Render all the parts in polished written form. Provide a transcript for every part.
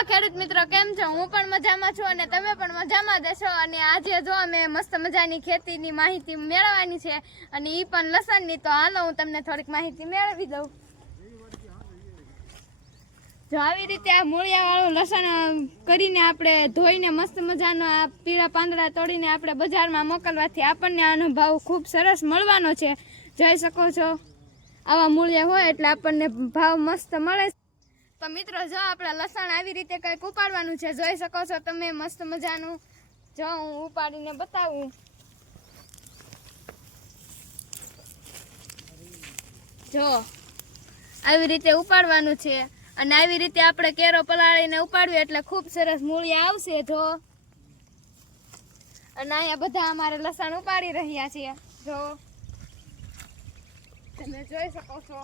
Hello ખેડૂત મિત્રો, કેમ છો? હું પણ મજામાં છું અને તમે પણ મજામાં દેશો. અને આજે જો અમે મસ્ત મજાની ખેતીની માહિતી મેળવવાની છે અને ઈ પણ લસણની. તો હાલો હું તમને થોડીક માહિતી મેળવી દઉં. જો આવી રીતે આ મૂળિયાવાળું લસણ કરીને આપણે ધોઈને મસ્ત મજાના આ પીળા પાંદડા તોડીને આપણે બજારમાં મોકલવાથી આપણને આનો ભાવ ખૂબ સરસ મળવાનો છે. જોઈ શકો છો, આવા મૂળિયા હોય એટલે આપણને ભાવ મસ્ત મળે. તો મિત્રો, જો આપણે લસણ આવી રીતે કંઈક ઉપાડવાનું છે. જોઈ શકો છો તમે મસ્ત મજાનું. જો હું ઉપાડીને બતાવું. જો આવી રીતે ઉપાડવાનું છે અને આવી રીતે આપણે કેરો પલાળીને ઉપાડ્યું એટલે ખૂબ સરસ મૂળિયા આવશે. જો અને અહીંયા બધા અમારે લસણ ઉપાડી રહ્યા છીએ. જો તમે જોઈ શકો છો.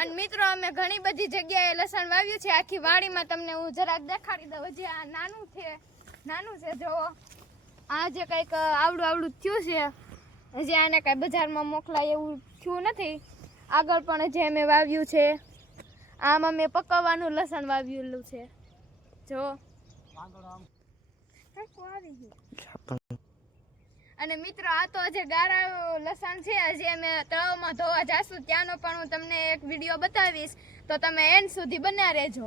અને મિત્રો, અમે ઘણી બધી જગ્યાએ લસણ વાવ્યું છે. આખી વાડીમાં તમને હું જરાક દેખાડી દઉં. હજી આ નાનું છે. જો આ જે કંઈક આવડું થયું છે, હજી આને કાંઈ બજારમાં મોકલાય એવું થયું નથી. આગળ પણ જે અમે વાવ્યું છે, આમાં મેં પકવવાનું લસણ વાવ્યું છે. જો અને મિત્રો, આ તો જે ગાળા લસણ છે, હજી અમે તળાવમાં ધોવા જાશું ત્યાંનો પણ હું તમને એક વિડીયો બતાવીશ. તો તમે એન્ડ સુધી બન્યા રહેજો.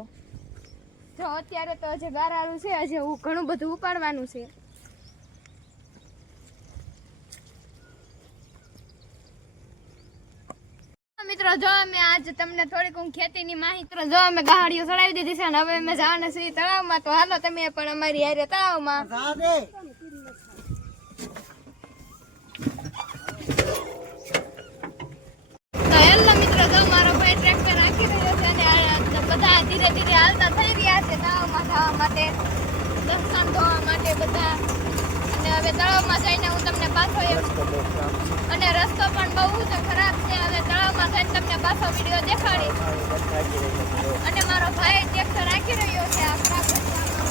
જો અત્યારે તો હજી ગાળાનું છે, હજી ઘણું બધું ઉપાડવાનું છે. મિત્રો, જો અમે આજ તમને થોડીક હું ખેતીની માહિતી. જો અમે ગાડીઓ ચડાવી દીધી છે અને હવે અમે જવાના છીએ તળાવમાં. તો હાલો તમે પણ અમારી હારે તળાવમાં. તો હેલો મિત્રો, જો મારો ભાઈ ટ્રેક્ટર રાખી રહ્યો છે અને બધા ધીરે ધીરે હાલતા થઈ રહ્યા છે તળાવમાં જવા માટે, લસણ ધોવા માટે બધા. અને હવે તળાવમાં જઈને હું તમને પાછો અને રસ્તો પણ બહુ જ ખરાબ છે. હવે તળાવમાં જઈને તમને પાછો વિડીયો દેખાડીશ. અને મારો ભાઈ ટ્રેક્ટર રાખી રહ્યો છે આ ખરાબ રસ્તામાં.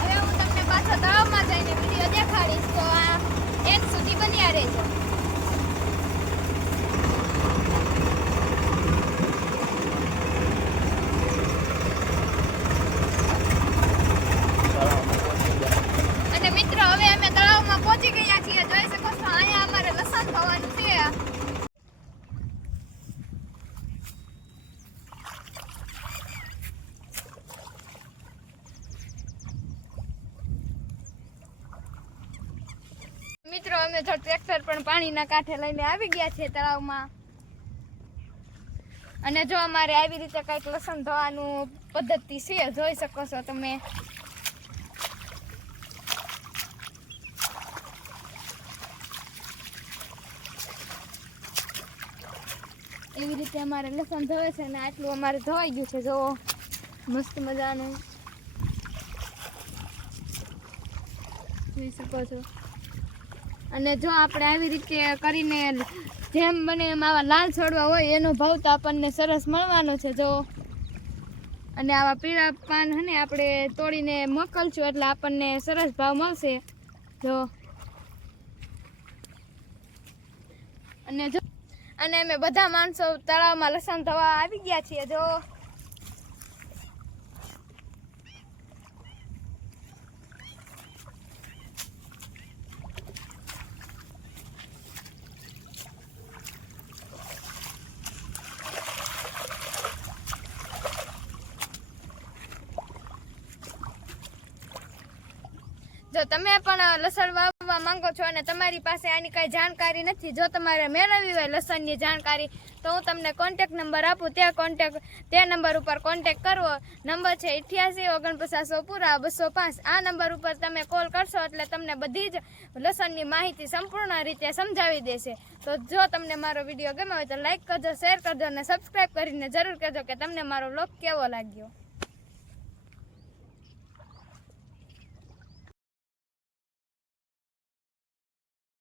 હવે હું તમને પાછો તળાવમાં જઈને વિડીયો દેખાડીશ. તો આ એન્ડ સુધી બન્યા રહેજો. અને મિત્રો, હવે અમે તળાવમાં પહોંચી ગયા છીએ. જોઈ શકો છો, અહીંયા અમારે લસણ થવાનું છે. મિત્રો, અમે તો ટ્રેક્ટર પણ પાણીના કાંઠે લઈને આવી ગયા છીએ તળાવમાં. અને જો અમારે આવી રીતે કંઈક લસણ ધોવાનું પદ્ધતિ છે, જોઈ શકો છો તમે. એવી રીતે અમારે લસણ ધોવે છે અને આટલું અમારે ધોવાઈ ગયું છે. જો મસ્ત મજાનું જોઈ શકો છો. અને જો આપણે આવી રીતે કરીને જેમ બને એમ આવા લાલ છોડવા હોય એનો ભાવ તો આપણને સરસ મળવાનો છે. જો અને આવા પીળા પાન હને આપણે તોડીને મોકલશું એટલે આપણને સરસ ભાવ મળશે. જો અને અમે બધા માણસો તળાવમાં લસણ ધોવા આવી ગયા છીએ. જો તમે પણ લસણ વાવવા માંગો છો અને તમારી પાસે આની કાંઈ જાણકારી નથી, જો તમારે મેળવવી હોય લસણની જાણકારી, તો હું તમને કોન્ટેક્ટ નંબર આપું. તે નંબર ઉપર કોન્ટેક્ટ કરવો. નંબર છે 88 49 પૂરા 205. આ નંબર ઉપર તમે કોલ કરશો એટલે તમને બધી જ લસણની માહિતી સંપૂર્ણ રીતે સમજાવી દેશે. તો જો તમને મારો વિડીયો ગમ્યો હોય તો લાઈક કરજો, શેર કરજો અને સબસ્ક્રાઈબ કરીને જરૂર કહેજો કે તમને મારો વ્લોગ કેવો લાગ્યો.